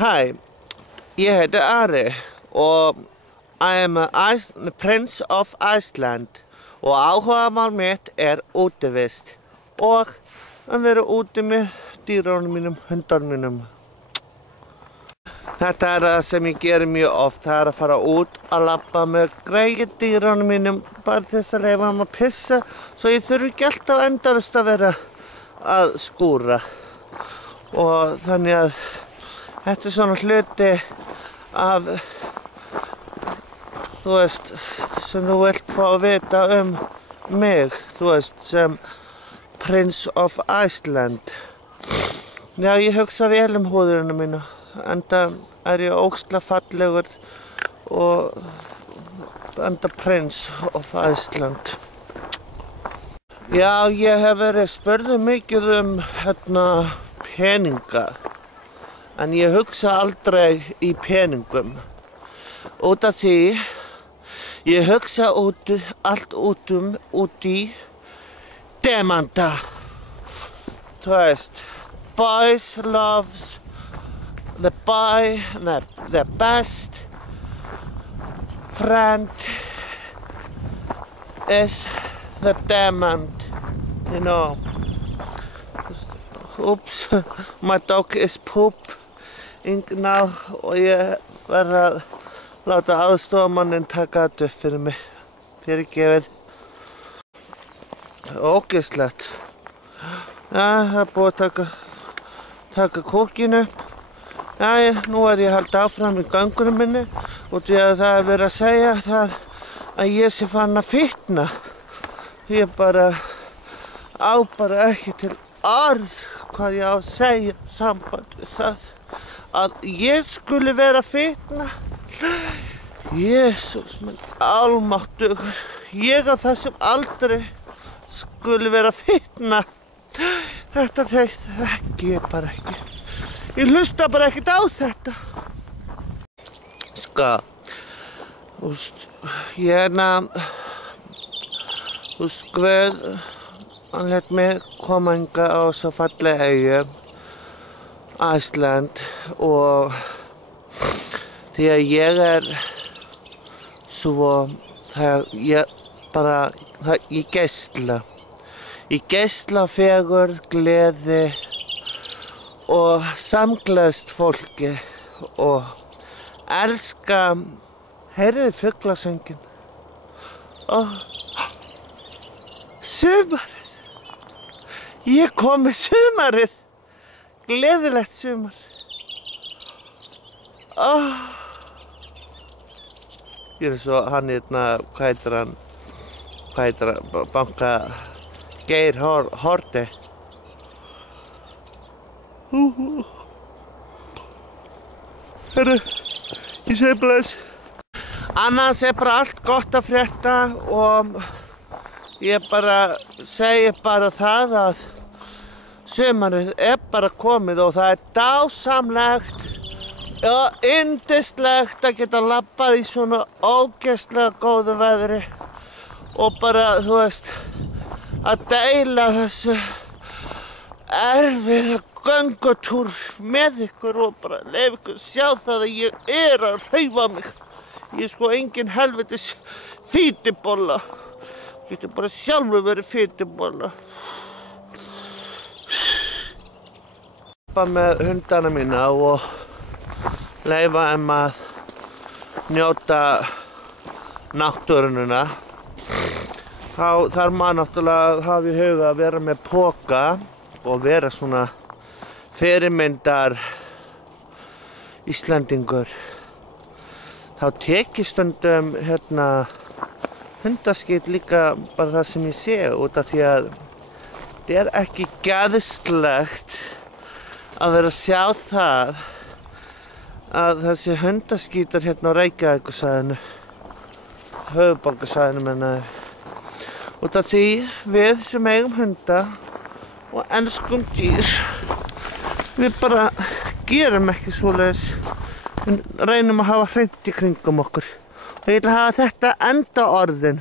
Hi, ég heiti Ari og I am a Prince of Iceland og áhugamál mitt útivist og að vera úti með dýrunum mínum, hundunum mínum. Þetta það sem ég geri mjög oft, það að fara út að labba með greyið dýrunum mínum bara til þess að leyfa þeim að pissa svo ég þurfi ekki alltaf endalaust að vera að skúra. Og þannig að þetta svona hluti af, þú veist, sem þú vilt fá að vita mig, þú veist, sem Prince of Iceland. Já, ég hugsa vel húðina mína, enda ég ógeðslega fallegur og enda Prince of Iceland. Já, ég hef verið spurður mikið peninga, en ég hugsa aldrei í peningum. Út af því, ég hugsa allt út í demanta. Þú veist, boys loves the best friend is the diamond, you know. Oops, my dog is pooping now og ég verð að láta aðstofamanninn taka þetta upp fyrir mig. Fyrirgefið. Ógeðslegt. Já, það búið að taka kókinu upp. Já, nú ég að halda áfram í gangunum minni og því að það verið að segja það að ég sé fann að fitna. Ég bara ekki til orð hvað ég á að segja samband við það að ég skuli vera fitna. Jesús minn almáttugur, ég á þessum aldri skuli vera fitna. Þetta þekki ég bara ekki. Ég hlusta bara ekkert á þetta. Sko, Guð, hann lét mig koma hingað á svo fallega eyju, Iceland, og því að ég svo, ég geisla. Ég geisla fegurð, gleði og samgleðst fólki og elska, heyrið fuglasönginn. Sumarið. Ég kom með sumarið. Gleðilegt sumar. Ég svo hann hvað heitir hann, banka Geir Haarde. Herru, ég segi bless. Annars bara allt gott að frétta og ég segi bara það að sumarið bara komið og það dásamlegt og yndislegt að geta labbað í svona ógeðslega góðu veðri og bara, þú veist, að deila þessu erfiða göngutúr með ykkur og bara leyfa ykkur sjá það að ég að hreyfa mig. Ég sko engin helvitis fítibolla. Ég geti bara sjálfur verið fítibolla. Með hundana mína og leyfa þeim að njóta náttúruna. Þá þarf maður náttúrulega að hafa í huga að vera með poka og vera svona fyrirmyndar Íslendingur. Þá tek ég stundum hundaskít líka bara það sem ég sé út af því að þetta ekki geðslegt að vera að sjá það að þessi hundaskítar á Reykjavíkursvæðinu, höfuðborgarsvæðinu menna út af því við sem eigum hunda og elskum dýr, við bara gerum ekki svoleiðis, við reynum að hafa hreint í kringum okkur og ég ætla að hafa þetta endaorðin.